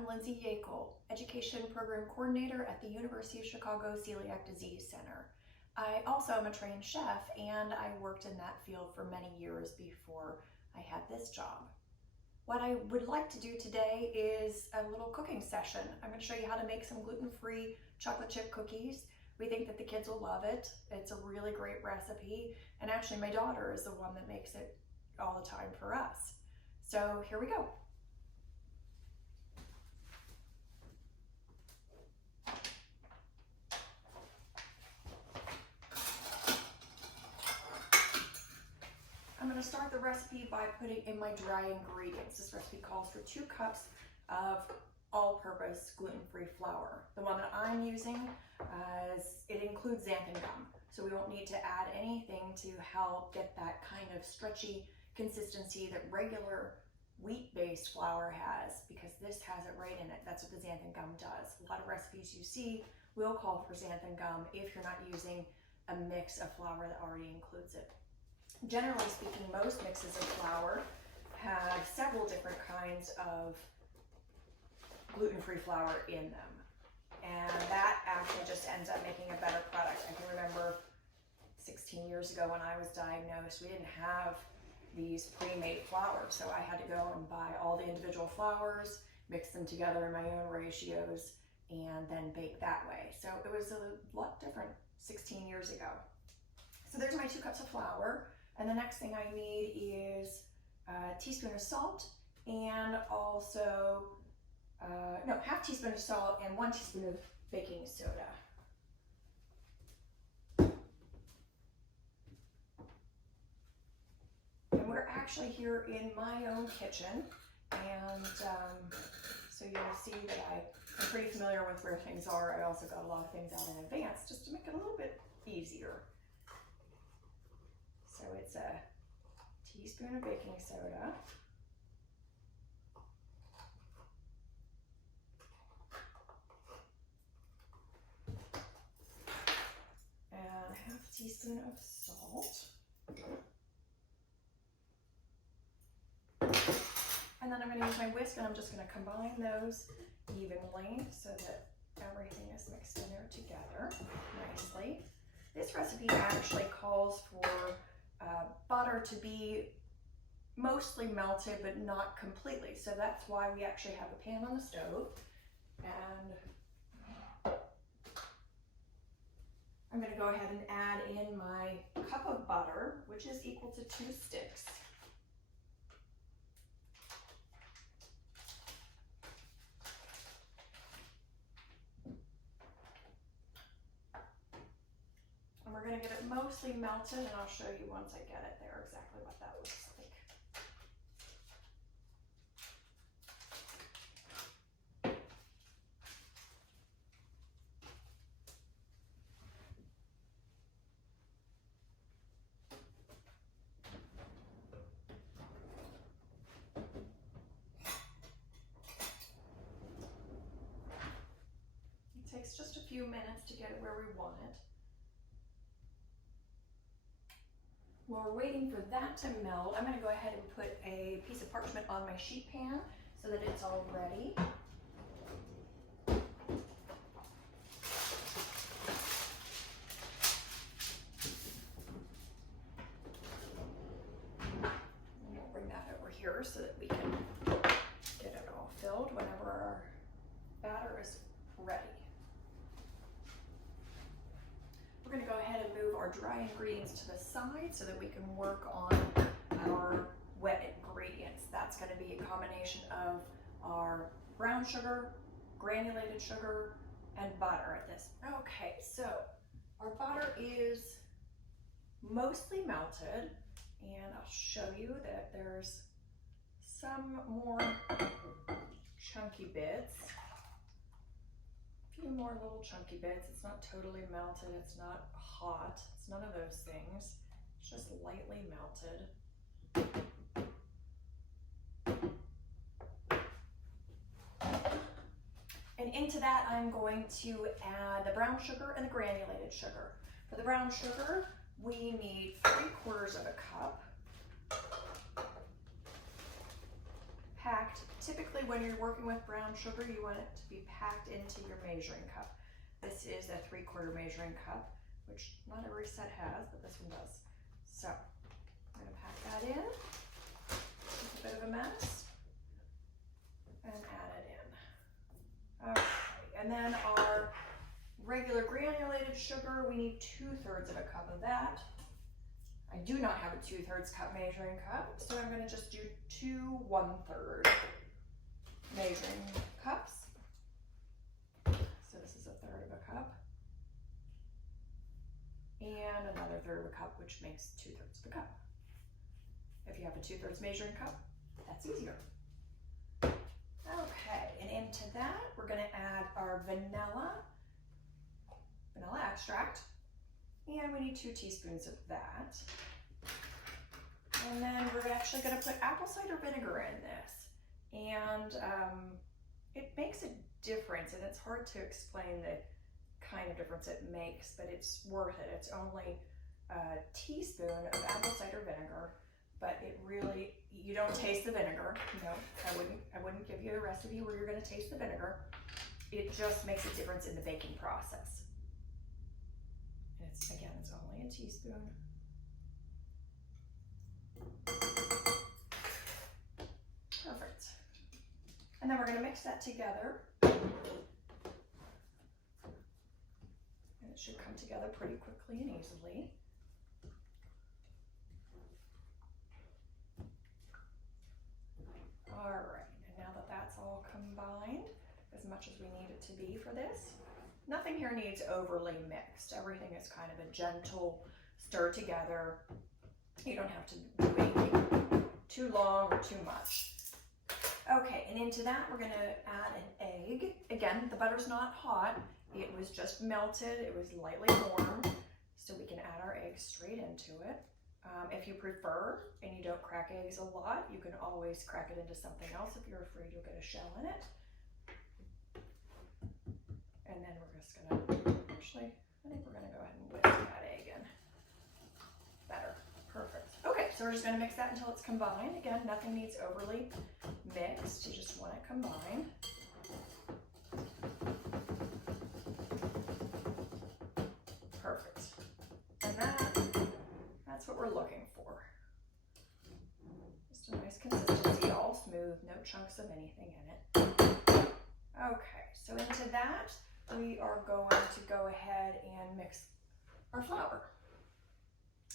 I'm Lindsay Yackel, Education Program Coordinator at the University of Chicago Celiac Disease Center. I also am a trained chef, and I worked in that field for many years before I had this job. What I would like to do today is a little cooking session. I'm going to show you how to make some gluten-free chocolate chip cookies. We think that the kids will love it. It's a really great recipe, and actually my daughter is the one that makes it all the time for us. So here we go. I'm going to start the recipe by putting in my dry ingredients. This recipe calls for 2 cups of all-purpose gluten-free flour. The one that I'm using, it includes xanthan gum, so we won't need to add anything to help get that kind of stretchy consistency that regular wheat-based flour has, because this has it right in it. That's what the xanthan gum does. A lot of recipes you see will call for xanthan gum if you're not using a mix of flour that already includes it. Generally speaking, most mixes of flour have several different kinds of gluten-free flour in them, and that actually just ends up making a better product. I can remember 16 years ago when I was diagnosed, we didn't have these pre-made flours, so I had to go and buy all the individual flours, mix them together in my own ratios, and then bake that way. So it was a lot different 16 years ago. So there's my 2 cups of flour. And the next thing I need is a teaspoon of salt, and also, half teaspoon of salt and 1 teaspoon of baking soda. And we're actually here in my own kitchen, and so you'll see that I'm pretty familiar with where things are. I also got a lot of things out in advance just to make it a little bit easier. So it's a teaspoon of baking soda, and half a teaspoon of salt, and then I'm going to use my whisk, and I'm just going to combine those evenly so that everything is mixed in there together nicely. This recipe actually calls for butter to be mostly melted but not completely, so that's why we actually have a pan on the stove. And I'm going to go ahead and add in my cup of butter, which is equal to 2 sticks. And we're going to get it mostly melted, and I'll show you once I get it there exactly what that looks like. It takes just a few minutes to get it where we want it. While we're waiting for that to melt, I'm going to go ahead and put a piece of parchment on my sheet pan so that it's all ready. And we'll bring that over here so that we can get it all filled whenever our batter is ready. We're going to go ahead and move our dry ingredients to the side so that we can work on our wet ingredients. That's going to be a combination of our brown sugar, granulated sugar, and butter at this. Okay, so our butter is mostly melted, and I'll show you that there's some more chunky bits. Few more little chunky bits. It's not totally melted, it's not hot, it's none of those things. It's just lightly melted. And into that I'm going to add the brown sugar and the granulated sugar. For the brown sugar, we need 3/4 of a cup, packed typically when you're working with brown sugar, you want it to be packed into your measuring cup. This is a 3/4 measuring cup, which not every set has, but this one does. So I'm gonna pack that in, make a bit of a mess, and add it in. Okay, and then our regular granulated sugar, we need 2/3 of a cup of that. I do not have a 2/3 cup measuring cup, so I'm going to just do 2 1/3 measuring cups. So this is 1/3 of a cup. And another 1/3 of a cup, which makes 2/3 of a cup. If you have a 2/3 measuring cup, that's easier. Okay, and into that, we're going to add our vanilla extract. And we need 2 teaspoons of that. And then we're actually going to put apple cider vinegar in this. And it makes a difference, and it's hard to explain the kind of difference it makes, but it's worth it. It's only a teaspoon of apple cider vinegar, but it really, you don't taste the vinegar. No, I wouldn't give you a recipe where you're going to taste the vinegar. It just makes a difference in the baking process. Again, it's only a teaspoon. Perfect. And then we're going to mix that together. And it should come together pretty quickly and easily. All right, and now that that's all combined, as much as we need it to be for this, nothing here needs overly mixed. Everything is kind of a gentle stir together. You don't have to do anything too long or too much. Okay, and into that we're going to add an egg. Again, the butter's not hot. It was just melted. It was lightly warm, so we can add our eggs straight into it. If you prefer and you don't crack eggs a lot, you can always crack it into something else if you're afraid you'll get a shell in it. And then we're just gonna, actually, I think we're gonna go ahead and whisk that egg in. Better, perfect. Okay, so we're just gonna mix that until it's combined. Again, nothing needs overly mixed, you just want it combined. Perfect. And that's what we're looking for. Just a nice consistency, all smooth, no chunks of anything in it. Okay, so into that, we are going to go ahead and mix our flour.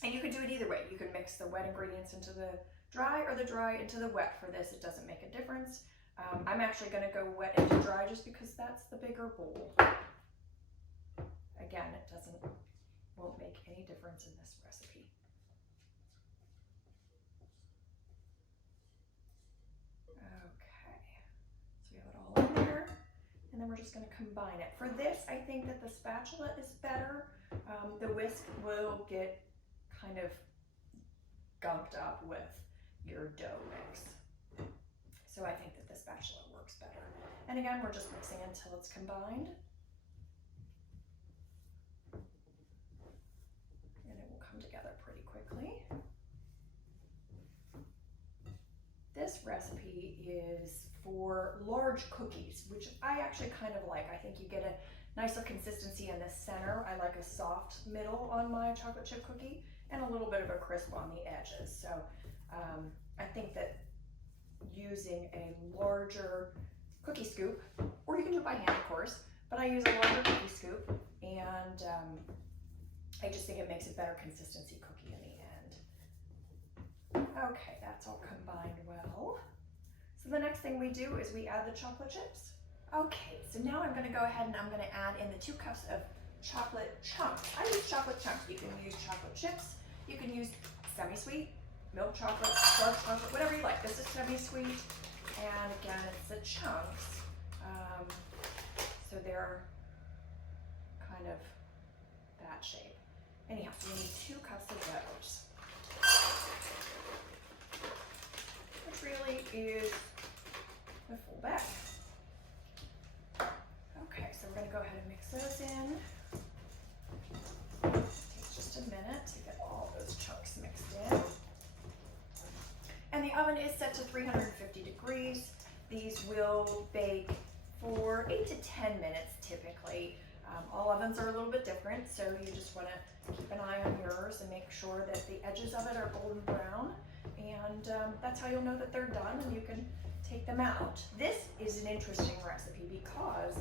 And you can do it either way. You can mix the wet ingredients into the dry or the dry into the wet. For this, it doesn't make a difference. I'm actually going to go wet into dry just because that's the bigger bowl. Again, it won't make any difference in this recipe. Okay, so we have it all in there. And then we're just going to combine it. For this, I think that the spatula is better. The whisk will get kind of gunked up with your dough mix. So I think that the spatula works better. And again, we're just mixing until it's combined. And it will come together pretty quickly. This recipe is for large cookies, which I actually kind of like. I think you get a nicer consistency in the center. I like a soft middle on my chocolate chip cookie and a little bit of a crisp on the edges. So I think that using a larger cookie scoop, or you can do it by hand, of course, but I use a larger cookie scoop, and I just think it makes a better consistency cookie in the end. Okay, that's all combined well. So the next thing we do is we add the chocolate chips. Okay, so now I'm going to go ahead and I'm going to add in the 2 cups of chocolate chunks. I use chocolate chunks. You can use chocolate chips. You can use semi-sweet, milk chocolate, dark chocolate, whatever you like. This is semi-sweet, and again, it's the chunks. So they're kind of that shape. Anyhow, so we need 2 cups of those, which really is the full bag. Okay, so we're going to go ahead and mix those in. It takes just a minute to get all those chunks mixed in. And the oven is set to 350 degrees. These will bake for 8 to 10 minutes typically. All ovens are a little bit different, so you just want to keep an eye on yours and make sure that the edges of it are golden brown, and that's how you'll know that they're done and you can take them out. This is an interesting recipe because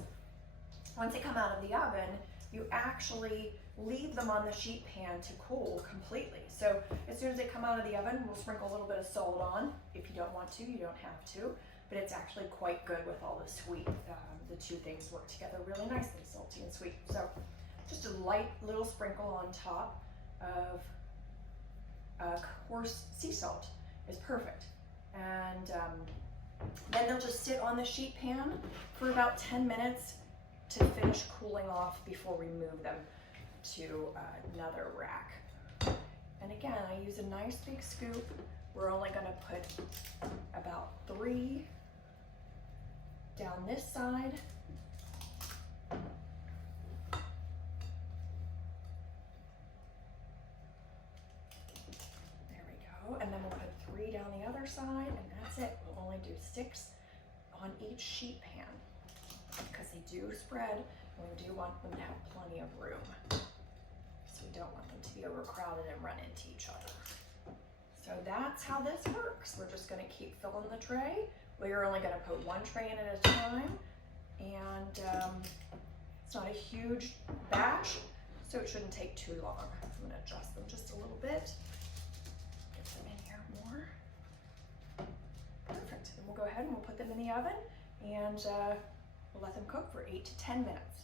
once they come out of the oven, you actually leave them on the sheet pan to cool completely. So as soon as they come out of the oven, we'll sprinkle a little bit of salt on. If you don't want to, you don't have to, but it's actually quite good with all the sweet. The two things work together really nicely, salty and sweet. So just a light little sprinkle on top of coarse sea salt is perfect. And then they'll just sit on the sheet pan for about 10 minutes to finish cooling off before we move them to another rack. And again, I use a nice big scoop. We're only going to put about 3 down this side. There we go. And then we'll put 3 down the other side, and that's it. We'll only do 6 on each sheet pan because they do spread, and we do want them to have plenty of room. So we don't want them to be overcrowded and run into each other. So that's how this works. We're just going to keep filling the tray. We're only going to put 1 tray in at a time, and it's not a huge batch, so it shouldn't take too long. I'm going to adjust them just a little bit. Get them in here more. Perfect. And we'll go ahead and we'll put them in the oven, and we'll let them cook for 8 to 10 minutes.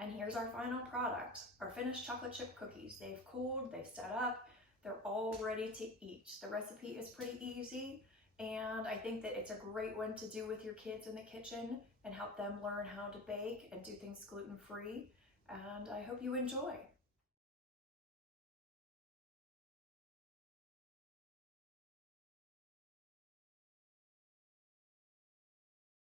And here's our final product, our finished chocolate chip cookies. They've cooled, they've set up, they're all ready to eat. The recipe is pretty easy, and I think that it's a great one to do with your kids in the kitchen and help them learn how to bake and do things gluten-free. And I hope you enjoy.